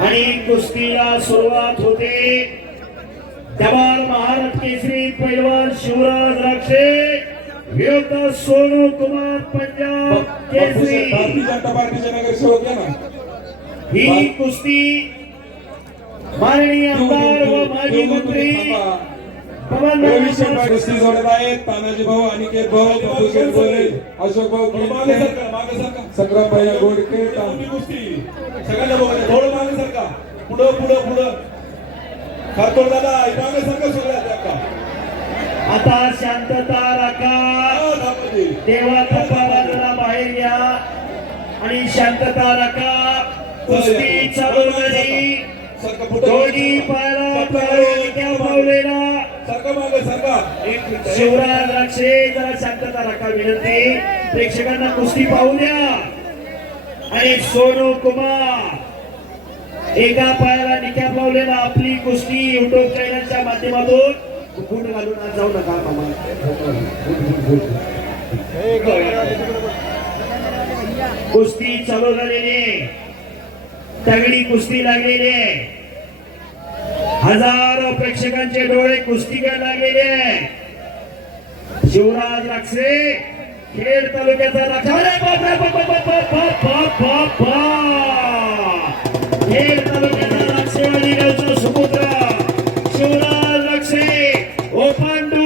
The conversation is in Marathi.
आणि कुस्तीला सुरुवात होते. जवान महाराज केसरी पैलवान शिवराज राक्षे विरुद्ध सोनू कुमार पंजाब केसरी. भारतीय जनता पार्टीचे नगरसेवक आहे ना. ही कुस्ती माननीय आमदार व माजी मंत्री कुस्ती जोडत आहेत तानाजी भाऊ अनिकेत भाऊ बाबू शेरगोले अशोक भाऊ मागे गिरणे, सरका मागे सरका. संग्राम भैया गोडके सगळ्यांना थोडं मागे सरका. पुढं पुढं पुढं. खातोड दादा मागे सरका सगळ्या त्या का आता शांतता राखा. देवा तपा बाजूला बाहेर या. आणि शांतता राखा. कुस्ती चालू पुढं दोन्ही पाया सरका जरा शांतता राखा विनंती. प्रेक्षकांना कुस्ती पाहू द्या. आणि सोनू कुमार. एका पायाला निकॅप लावलेला आपली कुस्ती युट्यूब चॅनलच्या माध्यमातून. बूट घालून आज जाऊ नका मामा. कुस्ती चालू झालेली. तगडी कुस्ती लागलेली. हजार प्रेक्षकांचे डोळे कुस्ती करायला गेले शिवराज लागसे खेड तालुक्याचा खेड तालुक्याचा लागसेवाडी गावचा सुपुत्र शिवराज लागसे ओपांडू